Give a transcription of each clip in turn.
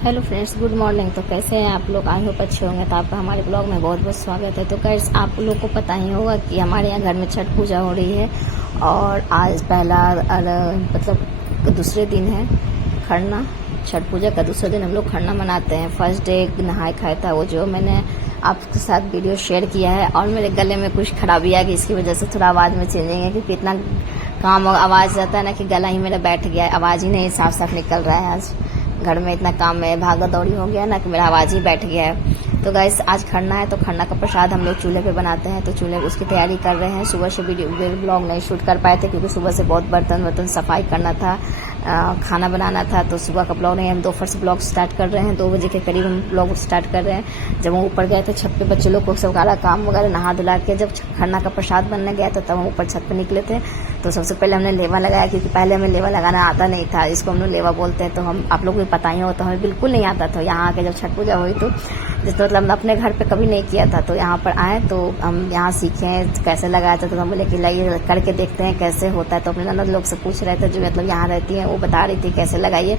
Hello friends, good morning. तो कैसे हैं आप लोग? आई होप अच्छे होंगे। तो आपका हमारे ब्लॉग में बहुत बहुत स्वागत है। तो गाइस, आप लोग को पता ही होगा कि हमारे यहाँ घर में छठ पूजा हो रही है और आज पहला मतलब दूसरे दिन है खरना। छठ पूजा का दूसरे दिन हम लोग खरना मनाते हैं। फर्स्ट डे नहाए खाए था, वो जो मैंने आपके साथ वीडियो शेयर किया है। और मेरे गले में कुछ खराबी आ गई, इसकी वजह से थोड़ा आवाज़ में चेंजिंग है, क्योंकि इतना काम आवाज़ रहता है ना कि गला ही मेरा बैठ गया है, आवाज़ ही नहीं साफ साफ निकल रहा है। आज घर में इतना काम में भागा दौड़ी हो गया ना कि मेरा आवाज़ ही बैठ गया है। तो गाइस, आज खरना है, तो खरना का प्रसाद हम लोग चूल्हे पे बनाते हैं। तो चूल्हे उसकी तैयारी कर रहे हैं। सुबह से वीडियो ब्लॉग नहीं शूट कर पाए थे, क्योंकि सुबह से बहुत बर्तन सफाई करना था, खाना बनाना था। तो सुबह का ब्लॉग नहीं, हम दोपहर से ब्लॉग स्टार्ट कर रहे हैं। 2 बजे के करीब हम ब्लॉग स्टार्ट कर रहे हैं। जब हम ऊपर गए थे छत पे, बच्चे लोग को सब सारा काम वगैरह नहा धुला के जब खरना का प्रसाद बनने गया था, तब हम ऊपर छत पे निकले थे। तो सबसे पहले हमने लेवा लगाया, क्योंकि पहले हमें लेवा लगाना आता नहीं था। इसको हम लोग लेवा बोलते हैं। तो हम आप लोग को पता ही हो, तो हमें बिल्कुल नहीं आता था। यहाँ आके जब छठ पूजा हुई, तो जिस मतलब हमने अपने घर पे कभी नहीं किया था, तो यहाँ पर आए तो हम यहाँ सीखें कैसे लगाया था। तो हम बोले कि लाइए करके देखते हैं कैसे होता है। तो अपने ननद लोग से पूछ रहे थे, जो मतलब यहाँ रहती हैं, वो बता रही थी कैसे लगाइए।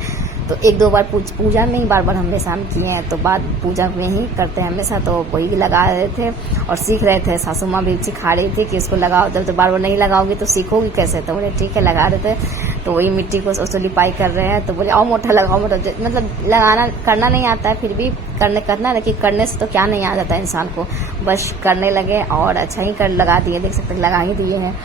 तो 1-2 बार पूजा में ही बार हमेशा हम किए हैं। तो बाद पूजा में ही करते हैं हमेशा। तो वही लगा रहे थे और सीख रहे थे। सासू माँ भी सिखा रही थी कि इसको लगाओ, जब तो बार नहीं लगाओगी तो सीखोगी कैसे। तो बोले ठीक है, लगा रहे थे। तो वही मिट्टी को उसको लिपाई कर रहे हैं। तो बोले आओ मोटा लगाओ, मोटा मतलब लगाना करना नहीं आता है, फिर भी करना लेकिन करने से तो क्या नहीं आ जाता है इंसान को। बस करने लगे और अच्छा ही कर लगा दिए, देख सकते लगा ही दिए हैं।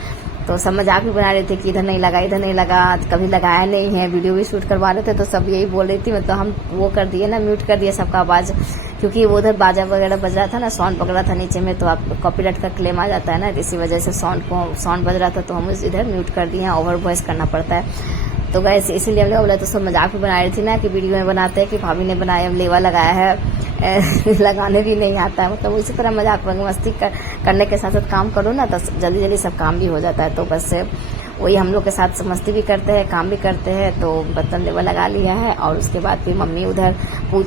तो सब मजाक भी बना रहे थे कि इधर नहीं लगा, कभी लगाया नहीं है। वीडियो भी शूट करवा रहे थे, तो सब यही बोल रही थी। मतलब हम वो कर दिए ना, म्यूट कर दिए सबका आवाज़, क्योंकि वो उधर बाजा वगैरह बज रहा था ना, साउंड पकड़ रहा था नीचे में, तो आप कॉपीराइट का क्लेम आ जाता है ना। इसी वजह से साउंड बज रहा था, तो हम इधर म्यूट कर दिए हैं। ओवर वॉइस करना पड़ता है। तो गैस इसीलिए हम लोग बोला, तो सब मजाक भी बना रही थी ना कि वीडियो में बनाते हैं कि भाभी ने बनाया लेवा लगाया है, लगाने भी नहीं आता है। मतलब उसी तरह मजाक मस्ती करने के साथ साथ काम करो ना, तो जल्दी सब काम भी हो जाता है। तो बस वही हम लोग के साथ मस्ती भी करते हैं, काम भी करते हैं। तो बर्तन लेवा लगा लिया है और उसके बाद फिर मम्मी उधर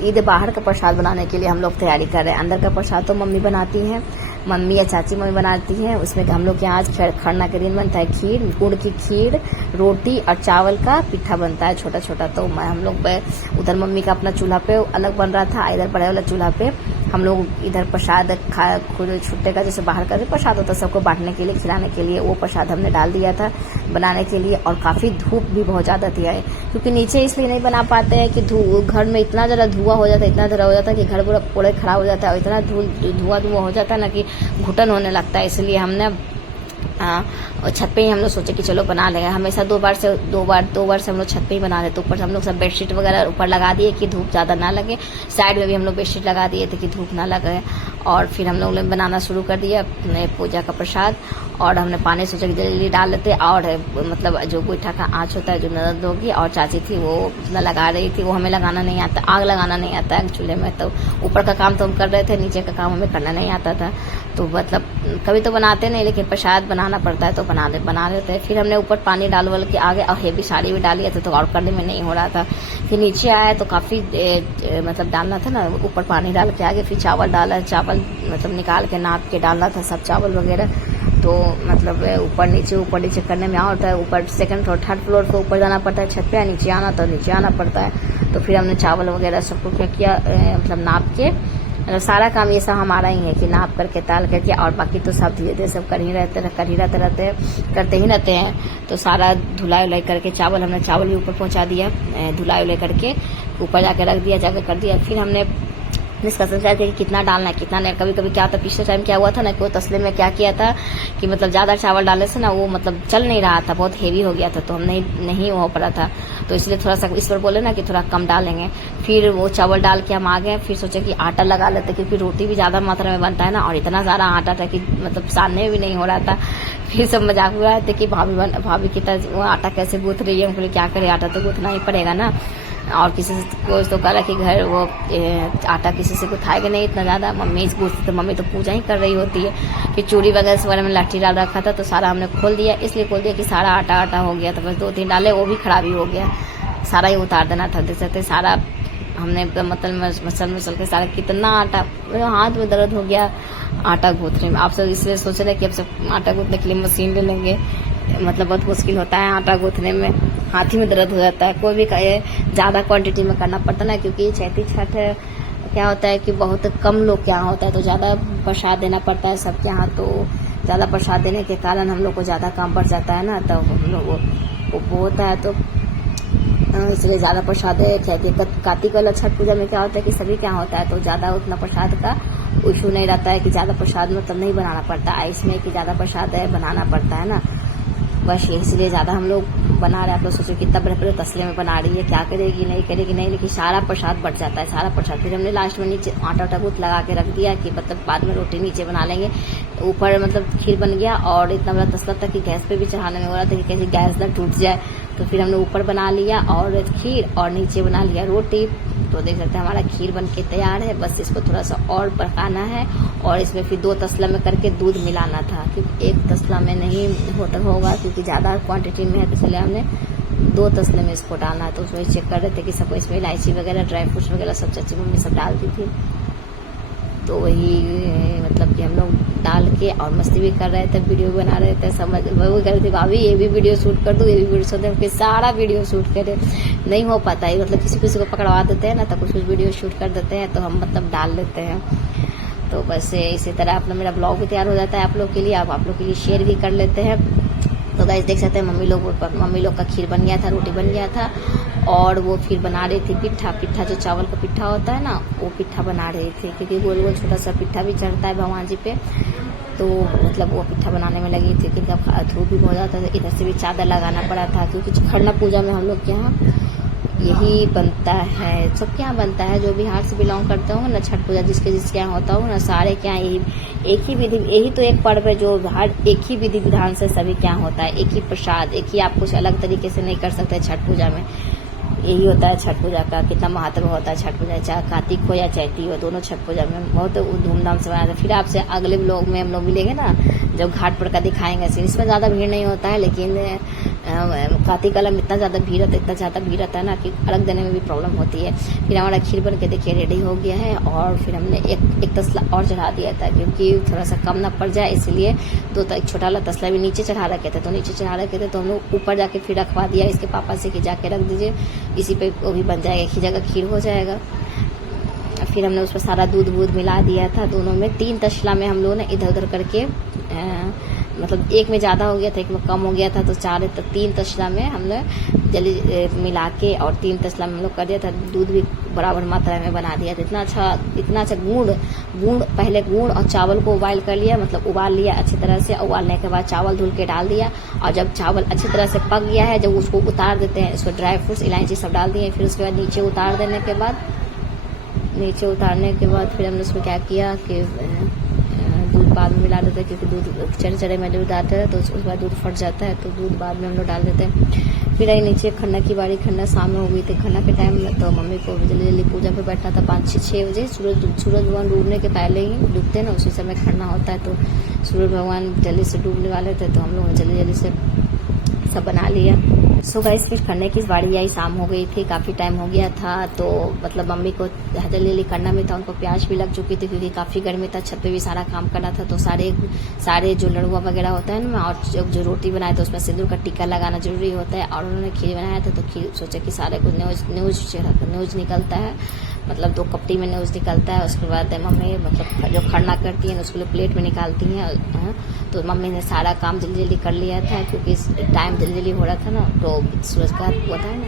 ईद बाहर का प्रसाद बनाने के लिए हम लोग तैयारी कर रहे हैं। अंदर का प्रसाद तो मम्मी बनाती हैं, मम्मी या चाची मम्मी बनाती हैं। उसमें हम लोग के यहाँ आज खरना के दिन बनता है खीर, गुड़ की खीर, रोटी और चावल का पिट्ठा बनता है छोटा छोटा। तो हम लोग उधर मम्मी का अपना चूल्हा पे अलग बन रहा था, इधर बड़े वाला चूल्हा पे हम लोग इधर प्रसाद छुट्टे का जैसे बाहर का प्रसाद होता है सबको बांटने के लिए, खिलाने के लिए, वो प्रसाद हमने डाल दिया था बनाने के लिए। और काफ़ी धूप भी बहुत ज़्यादा थी, क्योंकि नीचे इसलिए नहीं बना पाते हैं कि घर में इतना ज़रा धुआं हो जाता है, इतना ज़रा हो जाता है कि घर पूरा खराब हो जाता है। और इतना धुआं हो जाता है ना कि घुटन होने लगता है। इसलिए हमने और छत पे ही हम लोग सोचे कि चलो बना लेंगे। हमेशा दो बार से हम लोग छत पे ही बना लेते। ऊपर से हम लोग सब बेडशीट वगैरह ऊपर लगा दिए कि धूप ज़्यादा ना लगे। साइड में भी हम लोग बेडशीट लगा दिए थे कि धूप ना लगे। और फिर हम लोग ने बनाना शुरू कर दिया अपने पूजा का प्रसाद। और हमने पानी सोचा कि जल्दी डाल लेते। और मतलब जो गोईठा का आँच होता है, जो ननद होगी और चाची थी, वो अपना लगा रही थी। वो हमें लगाना नहीं आता, आग लगाना नहीं आता है चूल्हे में। तो ऊपर का काम तो हम कर रहे थे, नीचे का काम हमें करना नहीं आता था। तो मतलब कभी तो बनाते नहीं, लेकिन प्रसाद बनाना पड़ता है तो बना लेते हैं। फिर हमने ऊपर पानी डाल के आगे और हेवी साड़ी भी डाली थी, तो और करने में नहीं हो रहा था। फिर नीचे आया तो काफ़ी मतलब डालना था ना, ऊपर पानी डाल के आगे फिर चावल डाला। चावल मतलब निकाल के नाप के डालना था सब चावल वगैरह। तो मतलब ऊपर नीचे करने में होता है। ऊपर सेकंड फ्लोर थर्ड फ्लोर पे ऊपर जाना पड़ता है छत पे, नीचे आना तो नीचे आना पड़ता है। तो फिर हमने चावल वगैरह सबको क्या किया, मतलब नाप के, सारा काम ये सब हमारा ही है कि नाप करके ताल करके। और बाकी तो सब धीरे धीरे सब करते ही रहते हैं। तो सारा धुलाई उलाई करके चावल भी ऊपर पहुंचा दिया, धुलाई उलाई करके ऊपर जाके रख दिया, जाके कर दिया। फिर हमने डिस्कशन किया कि कितना डालना है कितना नहीं। कभी कभी क्या होता, पिछले टाइम क्या हुआ था ना कि वो तसले में क्या किया था कि मतलब ज़्यादा चावल डालने से ना वो मतलब चल नहीं रहा था, बहुत हेवी हो गया था। तो हम नहीं हो पा रहा था, तो इसलिए थोड़ा सा इस पर बोले ना कि थोड़ा कम डालेंगे। फिर वो चावल डाल के हम आ गए। फिर सोचे कि आटा लगा लेते, क्योंकि रोटी भी ज़्यादा मात्रा में बनता है ना, और इतना सारा आटा था कि मतलब सानने में भी नहीं हो रहा था। फिर सब मजाक उड़ा रहे थे कि भाभी की तरह वो आटा कैसे गूँथ रही है। हम बोले क्या करे, आटा तो गूँथना ही पड़ेगा ना। और किसी से कोई तो कहा कि घर वो आटा किसी से गुथाएगा नहीं इतना ज़्यादा। मम्मी गूँथती तो मम्मी तो पूजा ही कर रही होती है। फिर चूड़ी वगैरह वगैरह में लाठी डाल रखा था, तो सारा हमने खोल दिया। इसलिए खोल दिया कि सारा आटा हो गया था। बस 2-3 डाले, वो भी खराबी हो गया, सारा ही उतार देना था। देख सकते सारा हमने मतलब मसल के सारा कितना आटा, हाथ में दर्द हो गया आटा गूँथने में। आप सब इसलिए सोच रहे कि अब सब आटा गूँथने के लिए मशीन ले लेंगे, मतलब बहुत मुश्किल होता है आटा गूँथने में। हाथी में दर्द हो जाता है। कोई भी ज़्यादा क्वांटिटी में करना पड़ता ना, क्योंकि चैती छठ क्या होता है कि बहुत कम लोग के यहाँ होता है, तो ज़्यादा प्रसाद देना पड़ता है सबके यहाँ। तो ज़्यादा प्रसाद देने के कारण हम लोग को ज़्यादा काम बढ़ जाता है ना, तो हम लोग वो होता है, तो इसलिए ज़्यादा प्रसाद कार्तिक वाला छठ पूजा में क्या होता है कि सभी क्या होता है, तो ज़्यादा उतना प्रसाद का इशू नहीं रहता है कि ज़्यादा प्रसाद मतलब नहीं बनाना पड़ता है इसमें, कि ज़्यादा प्रसाद है बनाना पड़ता है ना, बस इसलिए ज़्यादा हम लोग बना रहे हैं। आप लोग सोचो कितना बड़े बड़े तसले में बना रही है, क्या करेगी नहीं करेगी नहीं, लेकिन सारा प्रसाद बढ़ जाता है, सारा प्रसाद। फिर हमने लास्ट में नीचे आटा गूँथ लगा के रख दिया कि मतलब बाद में रोटी नीचे बना लेंगे। ऊपर मतलब खीर बन गया और इतना बड़ा तसला था कि गैस पे भी चढ़ाने में हो रहा था कि कैसे गैस ना टूट जाए, तो फिर हमने ऊपर बना लिया और खीर और नीचे बना लिया रोटी। तो देख सकते हैं हमारा खीर बन के तैयार है, बस इसको थोड़ा सा और पकाना है। और इसमें फिर 2 तसला में करके दूध मिलाना था, क्योंकि 1 तसला में नहीं होगा क्योंकि ज़्यादा क्वांटिटी में है, तो इसलिए हमने 2 तसले में इसको डालना है। तो उसमें चेक कर रहे थे कि सब इसमें इलायची वगैरह ड्राई फ्रूट्स वगैरह सब चाची मम्मी सब डाल दी थी। तो वही मतलब कि हम लोग डाल के और मस्ती भी कर रहे थे, वीडियो बना रहे थे, समझ वो कर रहे थे भाभी ये भी वीडियो शूट कर दूँ, ये भी वीडियो शूट कर, फिर सारा वीडियो शूट करे नहीं हो पाता है, मतलब किसी को पकड़वा देते हैं ना, तो कुछ वीडियो शूट कर देते हैं, तो हम मतलब डाल देते हैं। तो बस इसी तरह अपना मेरा ब्लॉग भी तैयार हो जाता है आप लोग के लिए, आप लोग के लिए शेयर भी कर लेते हैं। तो गाइस देख सकते हैं मम्मी लोग का खीर बन गया था, रोटी बन गया था, और वो फिर बना रही थी पिट्ठा जो चावल का पिट्ठा होता है ना, वो पिट्ठा बना रही थी, क्योंकि गोल गोल छोटा सा पिट्ठा भी चढ़ता है भगवान जी पे, तो मतलब वो पिट्ठा बनाने में लगी थी। क्योंकि धूप भी बहुत ज़्यादा था, इधर से भी चादर लगाना पड़ा था, क्योंकि खरना पूजा में हम लोग के यहाँ यही बनता है, सबके यहाँ बनता है, जो बिहार से बिलोंग करते हो ना, छठ पूजा जिसके यहाँ होता हो ना, सारे क्या यही एक ही विधि, यही तो एक पर्व है जो हर एक ही विधि विधान से सभी क्या होता है, एक ही प्रसाद, एक ही, आप कुछ अलग तरीके से नहीं कर सकते छठ पूजा में। यही होता है छठ पूजा का, कितना महत्व होता है छठ पूजा, चाहे कार्तिक हो या चैती हो, दोनों छठ पूजा में बहुत धूमधाम से मनाते हैं। फिर आपसे अगले ब्लॉग में हम लोग मिलेंगे ना, जब घाट पर का दिखाएंगे सीन, इसमें ज़्यादा भीड़ नहीं होता है, लेकिन कार्तिक वाला में इतना ज़्यादा भीड़ रहता है ना कि अलग देने में भी प्रॉब्लम होती है। फिर हमारा खीर बन के देखिए रेडी हो गया है, और फिर हमने एक तसला और चढ़ा दिया था, क्योंकि थोड़ा सा कम ना पड़ जाए, इसलिए एक छोटा वाला तसला भी नीचे चढ़ा रखे थे, तो हम लोग ऊपर जाके फिर रखवा दिया इसके पापा से कि जाके रख दीजिए, इसी पे वो भी बन जाएगा, एक ही जगह खीर हो जाएगा। फिर हमने उस पर सारा दूध मिला दिया था दोनों में, 3 तसला में हम लोगों ने इधर उधर करके मतलब एक में ज़्यादा हो गया था, एक में कम हो गया था, तो 3 तसला में हमने जल्दी मिला के और 3 तसला में हम लोग कर दिया था। दूध भी बराबर मात्रा में बना दिया था, इतना अच्छा गुड़ पहले गुड़ और चावल को उबाल कर लिया, मतलब उबाल लिया अच्छी तरह से। उबालने के बाद चावल धुल के डाल दिया, और जब चावल अच्छी तरह से पक गया है, जब उसको उतार देते हैं, इसको ड्राई फ्रूट्स इलायची सब डाल दिए। फिर उसके बाद नीचे उतारने के बाद फिर हमने उसमें क्या किया कि दूध बाद में मिला देते हैं, क्योंकि दूध चढ़े में दूध आता है तो उसके बाद दूध फट जाता है, तो दूध बाद में हम लोग डाल देते हैं। फिर आई नीचे खन्ना की बारी, खन्ना शाम में हो गई थी खन्ना के टाइम में, तो मम्मी को जल्दी पूजा पे बैठना था 5-6 बजे, सूरज भगवान डूबने के पहले ही डूबते ना, उसी समय खन्ना होता है, तो सूरज भगवान जल्दी से डूबने वाले थे, तो हम लोग जल्दी से सब बना लिया। सो गाइस फिर करने की बारी आई, शाम हो गई थी, काफ़ी टाइम हो गया था, तो मतलब मम्मी को जल्दी करना में था, उनको प्यास भी लग चुकी थी, क्योंकि काफ़ी गर्मी था, छत पे भी सारा काम करना था, तो सारे जो लड़ुआ वगैरह होता है ना, और जो रोटी बनाए तो उसमें सिंदूर का टीका लगाना जरूरी होता है, और उन्होंने खीर बनाया था, तो खीर सोचा कि सारे कुछ न्यूज निकलता है, मतलब 2 कपटी में न्यूज निकलता है। उसके बाद मम्मी मतलब जो खरना करती हैं उसको प्लेट में निकालती हैं, तो मम्मी ने सारा काम जल्दी कर लिया था, क्योंकि टाइम जल्दी हो रहा था ना, तो सूरज का हुआ था ना,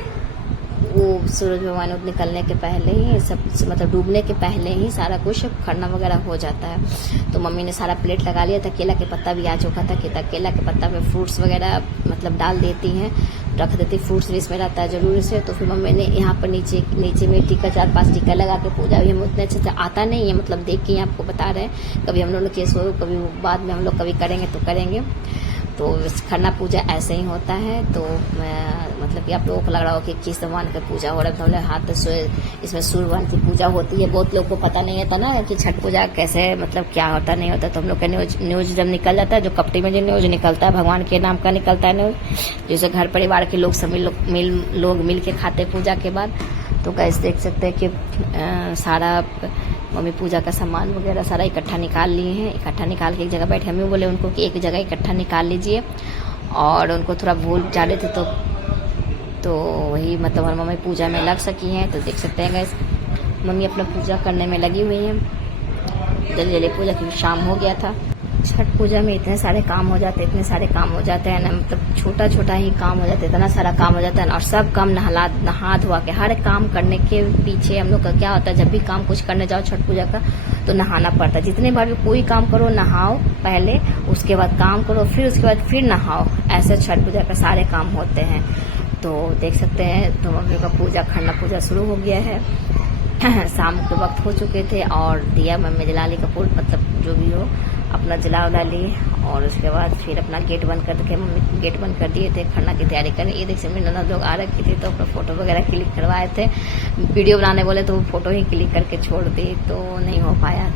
वो सूरज भगवान निकलने के पहले ही सब, मतलब डूबने के पहले ही सारा कुछ खरना वगैरह हो जाता है। तो मम्मी ने सारा प्लेट लगा लिया था, केला के पत्ता भी आ चुका था, केला के पत्ता में फ्रूट्स वगैरह मतलब डाल देती हैं, रख देती, फ्रूट्स भी इसमें रहता है जरूर से। तो फिर मम्मी ने यहाँ पर नीचे में टीका 4-5 टीका लगा के पूजा भी हम उतने अच्छे से आता नहीं है, मतलब देख के आपको बता रहे हैं, कभी हम लोग ने केस हो, कभी बाद में हम लोग कभी करेंगे तो करेंगे। तो खरना पूजा ऐसे ही होता है। तो मतलब कि आप लोगों को लग रहा हो कि किस भगवान का पूजा हो रहा है, हाथ इसमें सूर्य भगवान की पूजा होती है। बहुत लोग को पता नहीं होता ना कि छठ पूजा कैसे मतलब क्या होता नहीं होता। तो हम लोग का न्यूज जब निकल जाता है, जो कपटी में जो न्यूज निकलता है भगवान के नाम का निकलता है न्यूज, जैसे घर परिवार के लोग सभी लोग मिल के खाते पूजा के बाद। तो कैसे देख सकते हैं कि सारा मम्मी पूजा का सामान वगैरह सारा इकट्ठा निकाल लिए हैं। इकट्ठा निकाल के एक जगह बैठे, हमें बोले उनको कि एक जगह इकट्ठा निकाल लीजिए, और उनको थोड़ा भूल जा रहे थे तो तो वही मतलब हमारी मम्मी पूजा में लग सकी हैं। तो देख सकते हैं गाइस, मम्मी अपना पूजा करने में लगी हुई हैं, जल्दी जल्दी पूजा, क्योंकि शाम हो गया था। छठ पूजा में इतने सारे काम हो जाते हैं ना, मतलब छोटा छोटा ही काम हो जाता है, इतना सारा काम हो जाता है ना। और सब काम नहा धोआ के, हर काम करने के पीछे हम लोग का क्या होता है, जब भी काम कुछ करने जाओ छठ पूजा का तो नहाना पड़ता है। जितने बार भी कोई काम करो, नहाओ पहले, उसके बाद काम करो, फिर उसके बाद फिर नहाओ, ऐसे छठ पूजा का सारे काम होते हैं। तो देख सकते हैं, तो मम्मी का पूजा, खरना पूजा शुरू हो गया है। शाम के वक्त हो चुके थे और दिया मम्मी जला ली, कपूर मतलब जो भी हो अपना जला उला ली। और उसके बाद फिर अपना गेट बंद कर के, मम्मी गेट बंद कर दिए थे, खरना की तैयारी करें। ये देख सकते ननद लोग आ रखी थी, तो अपना फोटो वगैरह क्लिक करवाए थे। वीडियो बनाने बोले तो वो फोटो ही क्लिक करके छोड़ दी, तो नहीं हो पाया।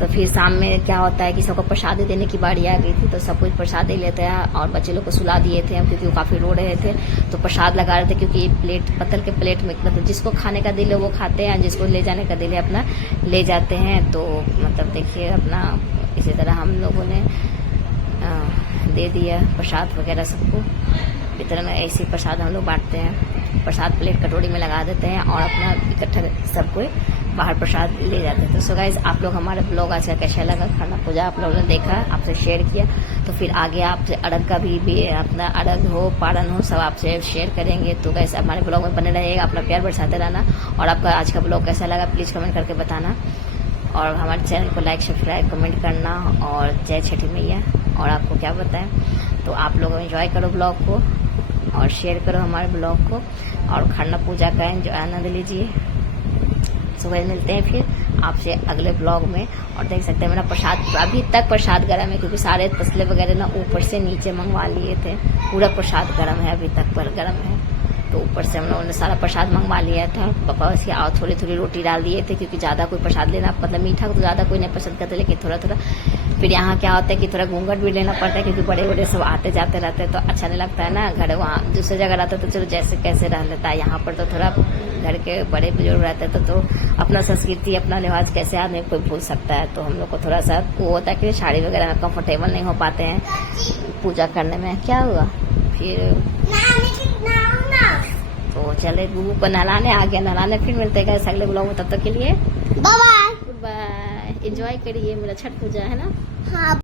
तो फिर शाम में क्या होता है कि सबको प्रसादी देने की बारी आ गई थी, तो सब कुछ प्रसादी लेते हैं और बच्चे लोग को सुला दिए थे हम, क्योंकि वो काफी रो रहे थे। तो प्रसाद लगा रहे थे, क्योंकि प्लेट, पत्तल के प्लेट में मतलब जिसको खाने का दिल है वो खाते हैं, जिसको ले जाने का दिल है अपना ले जाते हैं। तो मतलब देखिए अपना इसी तरह हम लोगों ने दे दिया प्रसाद वगैरह सबको। वितरण में ऐसे प्रसाद हम लोग बांटते हैं, प्रसाद प्लेट कटोरी में लगा देते हैं और अपना इकट्ठा सब कोई बाहर प्रसाद ले जाते हैं। तो सो गाइस, आप लोग हमारे ब्लॉग आज का कैसा लगा, खरना पूजा आप लोगों ने देखा, आपसे शेयर किया। तो फिर आगे आपसे अरग का भी अपना अरग हो, पारण हो, सब आपसे शेयर करेंगे। तो गाइस हमारे ब्लॉग में बने रहिएगा, अपना प्यार बरसाते रहना। और आपका आज का ब्लॉग कैसा लगा प्लीज कमेंट करके बताना, और हमारे चैनल को लाइक सब्सक्राइब कमेंट करना। और जय छठी मैया। और आपको क्या बताएं, तो आप लोग एंजॉय करो ब्लॉग को और शेयर करो हमारे ब्लॉग को, और खरना पूजा का आनंद लीजिए। सुबह मिलते हैं फिर आपसे अगले ब्लॉग में। और देख सकते हैं मेरा प्रसाद अभी तक प्रसाद गर्म है, क्योंकि सारे तसले वगैरह ना ऊपर से नीचे मंगवा लिए थे, पूरा प्रसाद गर्म है, अभी तक पर गर्म है। तो ऊपर से हम लोगों ने सारा प्रसाद मंगवा लिया था। पापा उसकी और थोड़ी थोड़ी रोटी डाल दिए थे, क्योंकि ज्यादा कोई प्रसाद लेना, मतलब मीठा तो ज्यादा कोई नहीं पसंद करते, लेकिन थोड़ा थोड़ा। फिर यहाँ क्या होता है कि थोड़ा घूंघट भी लेना पड़ता है, क्योंकि बड़े बड़े सब आते जाते रहते हैं, तो अच्छा नहीं लगता है ना। घर वहाँ दूसरी जगह रहता है तो चलो जैसे कैसे रह लेता है, यहाँ पर तो थोड़ा घर के बड़े बुजुर्ग रहते हैं तो अपना संस्कृति, अपना लिहाज कैसे आदमी कोई भूल सकता है। तो हम लोग को थोड़ा सा वो होता है कि साड़ी वगैरह में कंफर्टेबल नहीं हो पाते हैं पूजा करने में। क्या हुआ फिर, तो चले गुरु को नहलाने आ गया, नहलाने। फिर मिलते हैं अगले ब्लॉग में, तब तक के लिए bye bye, goodbye. Enjoy करिए, मेरा छठ पूजा है ना। हाँ।